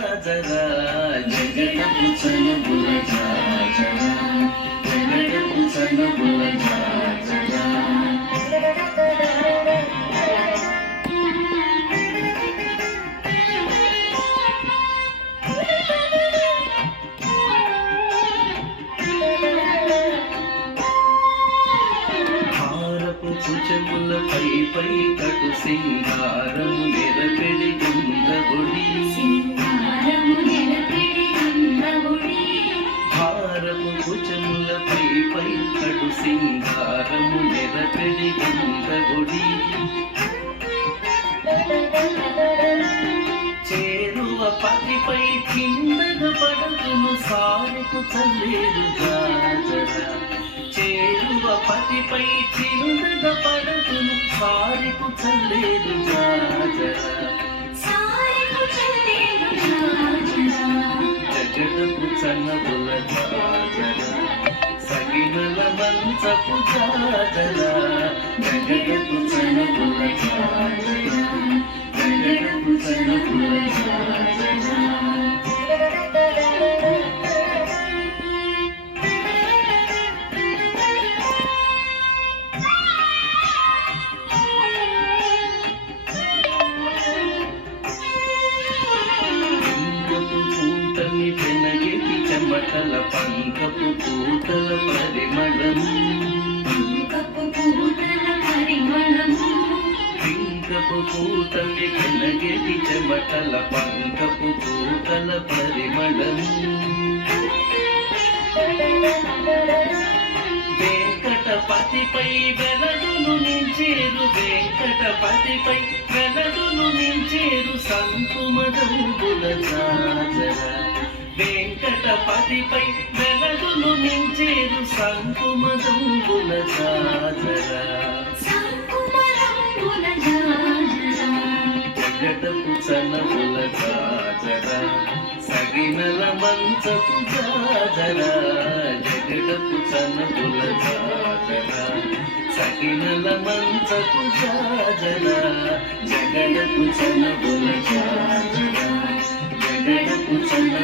జాజరా జగడపు చనుగుల జాజరా జగడపు చనుగుల జాజరా కుచములపై పై కటు సింగారము నెరపెడి గుండబొడి భారము కుచములపై పై కటు సింగారము నెరపెడి గుండబొడి చేరువ పతిపై కిందగ పడుతును సారుకు చల్లేరు జాజరా చేరువ పతిపై చిందగ పడుతును సారికు చల్లేరు జాజరా జగడపు చనుగుల జాజరా సగినల మంచపు జాజరా జగడపు చనుగుల జాజరా జగడపు చనుగుల జాజరా పెనగెటి చెమటల పంకపు పూతల పరిమళము పింకపు పూతని పెనగెటి చెమటల పంకపు పూతల పరిమళము వెంకటపతిపై వెలదును నించేరు వెంకటపతిపై వెలదును నించేరు సంకుమదంబుల జాజరా వెంకటపతిపై వెలదును నించేరు సంకుమదంబుల జాజరా జగడపు చనుగుల జాజరా సగినల మంచపు జాజరా జగడపు చనుగుల జాజరా సగినల మంచపు జాజరా జగడపు చనుగుల జాజరా జగడపు చనుగుల